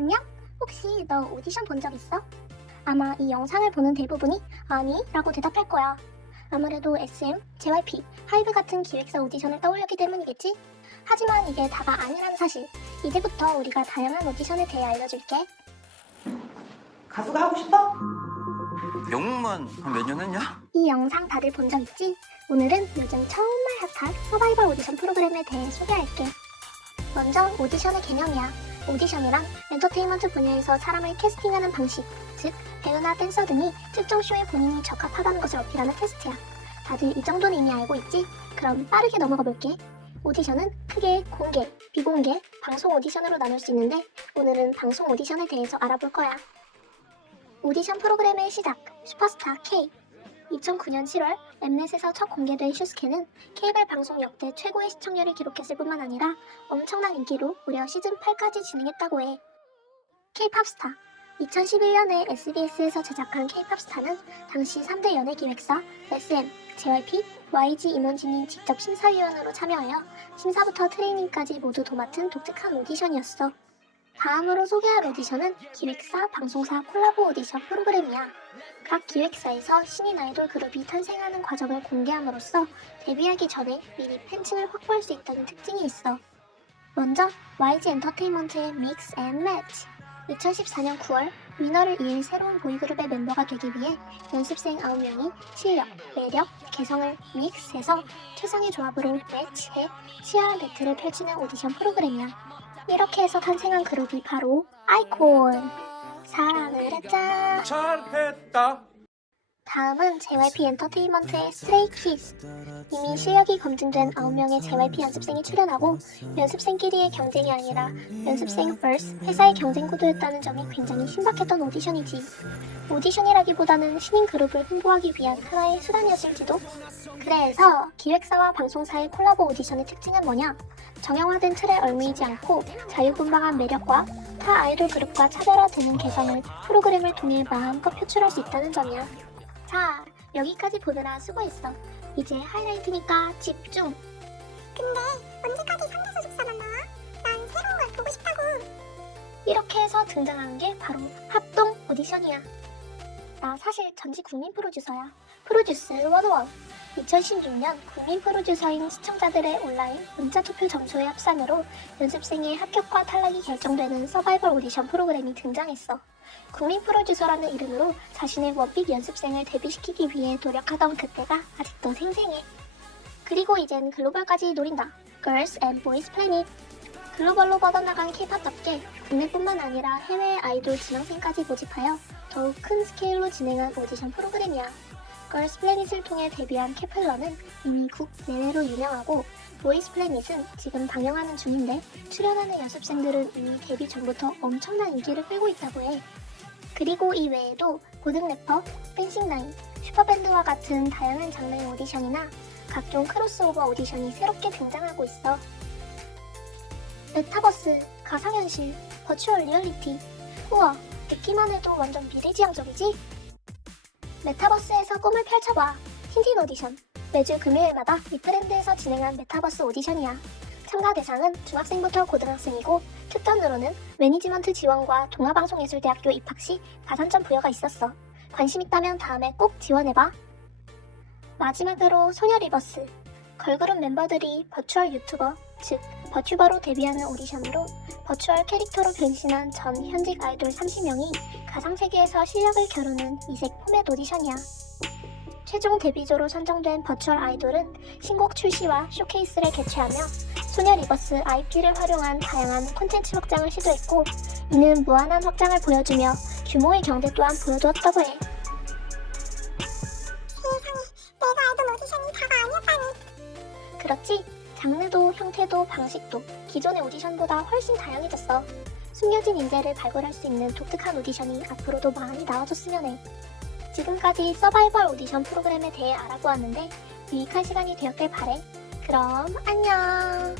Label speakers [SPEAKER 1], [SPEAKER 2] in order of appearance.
[SPEAKER 1] 안녕? 혹시 너 오디션 본 적 있어? 아마 이 영상을 보는 대부분이 아니 라고 대답할 거야. 아무래도 SM, JYP, 하이브 같은 기획사 오디션을 떠올렸기 때문이겠지? 하지만 이게 다가 아니라는 사실. 이제부터 우리가 다양한 오디션에 대해 알려줄게.
[SPEAKER 2] 가수가 하고 싶어?
[SPEAKER 3] 영웅만 한 몇 년 했냐?
[SPEAKER 1] 이 영상 다들 본 적 있지? 오늘은 요즘 정말 핫한 서바이벌 오디션 프로그램에 대해 소개할게. 먼저 오디션의 개념이야. 오디션이란 엔터테인먼트 분야에서 사람을 캐스팅하는 방식, 즉 배우나 댄서 등이 특정 쇼에 본인이 적합하다는 것을 어필하는 테스트야. 다들 이 정도는 이미 알고 있지? 그럼 빠르게 넘어가 볼게. 오디션은 크게 공개, 비공개, 방송 오디션으로 나눌 수 있는데 오늘은 방송 오디션에 대해서 알아볼 거야. 오디션 프로그램의 시작, 슈퍼스타 K. 2009년 7월 엠넷에서 첫 공개된 슈스케는 케이블 방송 역대 최고의 시청률을 기록했을 뿐만 아니라 엄청난 인기로 무려 시즌 8까지 진행했다고 해. K-팝스타 2011년에 SBS에서 제작한 K-팝스타는 당시 3대 연예 기획사 SM, JYP, YG 임원진이 직접 심사위원으로 참여하여 심사부터 트레이닝까지 모두 도맡은 독특한 오디션이었어. 다음으로 소개할 오디션은 기획사, 방송사 콜라보 오디션 프로그램이야. 각 기획사에서 신인 아이돌 그룹이 탄생하는 과정을 공개함으로써 데뷔하기 전에 미리 팬층을 확보할 수 있다는 특징이 있어. 먼저 YG 엔터테인먼트의 믹스 앤 매치. 2014년 9월 위너를 이을 새로운 보이그룹의 멤버가 되기 위해 연습생 9명이 실력, 매력, 개성을 믹스해서 최상의 조합으로 매치해 치열한 배틀을 펼치는 오디션 프로그램이야. 이렇게 해서 탄생한 그룹이 바로 아이콘. 사랑을 했자.
[SPEAKER 3] 잘했다.
[SPEAKER 1] 다음은 JYP 엔터테인먼트의 스트레이키즈. 이미 실력이 검증된 9명의 JYP 연습생이 출연하고 연습생끼리의 경쟁이 아니라 연습생 vs 회사의 경쟁 구도였다는 점이 굉장히 신박했던 오디션이지. 오디션이라기보다는 신인 그룹을 홍보하기 위한 하나의 수단이었을지도? 그래서 기획사와 방송사의 콜라보 오디션의 특징은 뭐냐? 정형화된 틀에 얽매이지 않고 자유분방한 매력과 타 아이돌 그룹과 차별화되는 개성을 프로그램을 통해 마음껏 표출할 수 있다는 점이야. 자, 여기까지 보느라 수고했어. 이제 하이라이트니까 집중.
[SPEAKER 4] 근데 언제까지 3대 소속사만 나와? 난 새로운 걸 보고 싶다고.
[SPEAKER 1] 이렇게 해서 등장한 게 바로 합동 오디션이야. 나 사실 전직 국민 프로듀서야. 프로듀스 101. 2016년 국민 프로듀서인 시청자들의 온라인 문자 투표 점수의 합산으로 연습생의 합격과 탈락이 결정되는 서바이벌 오디션 프로그램이 등장했어. 국민 프로듀서라는 이름으로 자신의 원픽 연습생을 데뷔시키기 위해 노력하던 그때가 아직도 생생해. 그리고 이젠 글로벌까지 노린다. Girls and Boys Planet. 글로벌로 뻗어나간 K-팝답게 국내뿐만 아니라 해외 아이돌 지망생까지 모집하여 더욱 큰 스케일로 진행한 오디션 프로그램이야. 걸스 플래닛을 통해 데뷔한 케플러는 이미 국내외로 유명하고 보이스 플래닛은 지금 방영하는 중인데 출연하는 연습생들은 이미 데뷔 전부터 엄청난 인기를 끌고 있다고 해. 그리고 이 외에도 고등 래퍼, 댄싱라인, 슈퍼밴드와 같은 다양한 장르의 오디션이나 각종 크로스오버 오디션이 새롭게 등장하고 있어. 메타버스, 가상현실, 버추얼 리얼리티. 우와, 듣기만 해도 완전 미래지향적이지? 메타버스에서 꿈을 펼쳐봐. 틴틴 오디션. 매주 금요일마다 미트랜드에서 진행한 메타버스 오디션이야. 참가 대상은 중학생부터 고등학생이고 특전으로는 매니지먼트 지원과 동아방송예술대학교 입학 시 가산점 부여가 있었어. 관심 있다면 다음에 꼭 지원해봐. 마지막으로 소녀 리버스. 걸그룹 멤버들이 버추얼 유튜버, 즉 버튜버로 데뷔하는 오디션으로 버추얼 캐릭터로 변신한 전 현직 아이돌 30명이 가상세계에서 실력을 겨루는 이색 포맷 오디션이야. 최종 데뷔조로 선정된 버추얼 아이돌은 신곡 출시와 쇼케이스를 개최하며 소녀 리버스 IP를 활용한 다양한 콘텐츠 확장을 시도했고 이는 무한한 확장을 보여주며 규모의 경제 또한 보여주었다고 해.
[SPEAKER 4] 세상에 내가 알던 오디션이 다가 아니었다니.
[SPEAKER 1] 그렇지? 장르도 형태도 방식도 기존의 오디션보다 훨씬 다양해졌어. 숨겨진 인재를 발굴할 수 있는 독특한 오디션이 앞으로도 많이 나와줬으면 해. 지금까지 서바이벌 오디션 프로그램에 대해 알아보았는데 유익한 시간이 되었길 바래. 그럼 안녕!